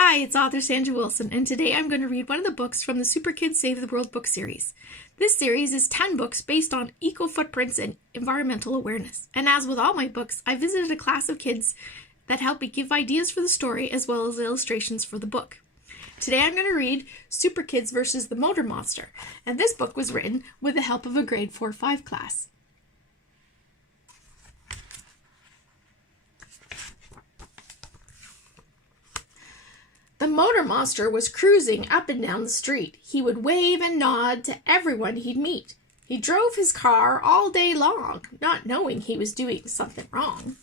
Hi, it's author Sandra Wilson, and today I'm going to read one of the books from the Super Kids Save the World book series. This series is 10 books based on eco-footprints and environmental awareness. And as with all my books, I visited a class of kids that helped me give ideas for the story as well as illustrations for the book. Today I'm going to read Super Kids versus the Motor Monster, and this book was written with the help of a grade 4-5 class. The motor monster was cruising up and down the street. He would wave and nod to everyone he'd meet. He drove his car all day long, not knowing he was doing something wrong.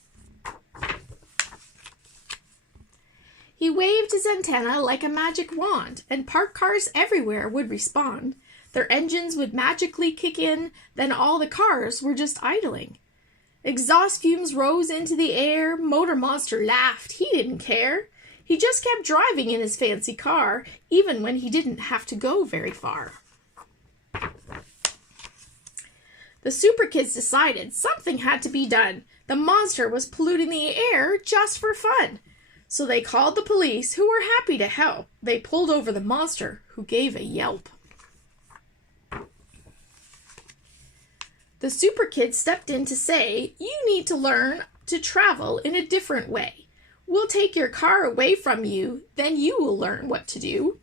He waved his antenna like a magic wand, and parked cars everywhere would respond. Their engines would magically kick in, then all the cars were just idling. Exhaust fumes rose into the air. Motor monster laughed. He didn't care. He just kept driving in his fancy car, even when he didn't have to go very far. The Super Kids decided something had to be done. The monster was polluting the air just for fun. So they called the police, who were happy to help. They pulled over the monster, who gave a yelp. The Super Kids stepped in to say, "You need to learn to travel in a different way. We'll take your car away from you, then you will learn what to do."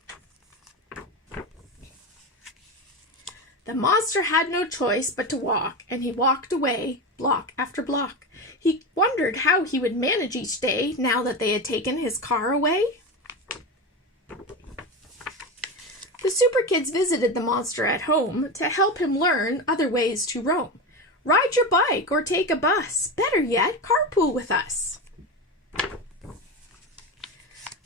The monster had no choice but to walk, and he walked away, block after block. He wondered how he would manage each day now that they had taken his car away. The Super Kids visited the monster at home to help him learn other ways to roam. Ride your bike or take a bus. Better yet, carpool with us.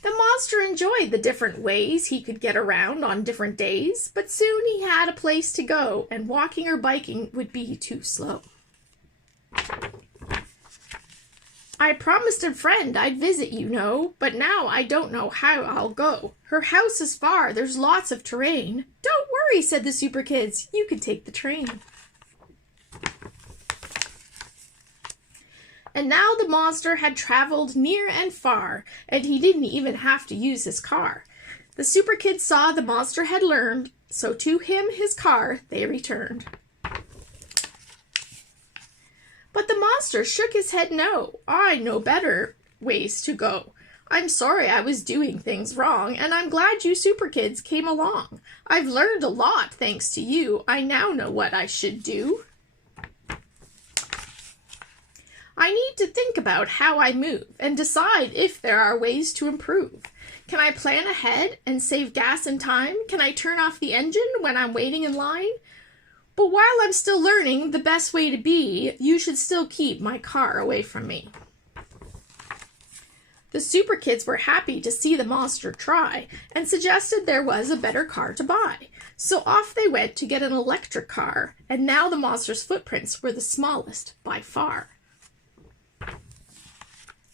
The monster enjoyed the different ways he could get around on different days, but soon he had a place to go, and walking or biking would be too slow. "I promised a friend I'd visit, you know, but now I don't know how I'll go. Her house is far, there's lots of terrain." "Don't worry," said the Super Kids, "you can take the train." And now the monster had traveled near and far, and he didn't even have to use his car. The Super Kids saw the monster had learned, so to him, his car, they returned. But the monster shook his head no. "I know better ways to go. I'm sorry I was doing things wrong, and I'm glad you Super Kids came along. I've learned a lot thanks to you. I now know what I should do. I need to think about how I move and decide if there are ways to improve. Can I plan ahead and save gas and time? Can I turn off the engine when I'm waiting in line? But while I'm still learning the best way to be, you should still keep my car away from me." The Super Kids were happy to see the monster try and suggested there was a better car to buy. So off they went to get an electric car, and now the monster's footprints were the smallest by far.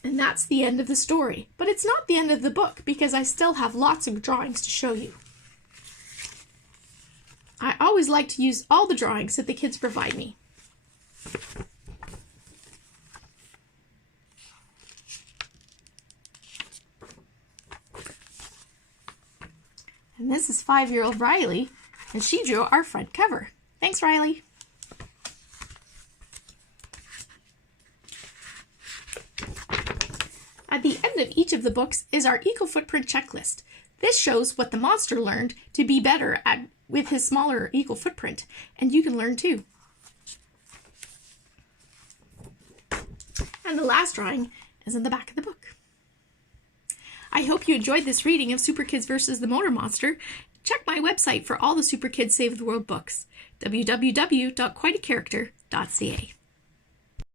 And that's the end of the story. But it's not the end of the book, because I still have lots of drawings to show you. I always like to use all the drawings that the kids provide me. And this is 5-year-old Riley, and she drew our front cover. Thanks, Riley. At the end of each of the books is our eco-footprint checklist. This shows what the monster learned to be better at with his smaller eco-footprint, and you can learn too. And the last drawing is in the back of the book. I hope you enjoyed this reading of Super Kids versus the Motor Monster. Check my website for all the Super Kids Save the World books, www.quiteacharacter.ca.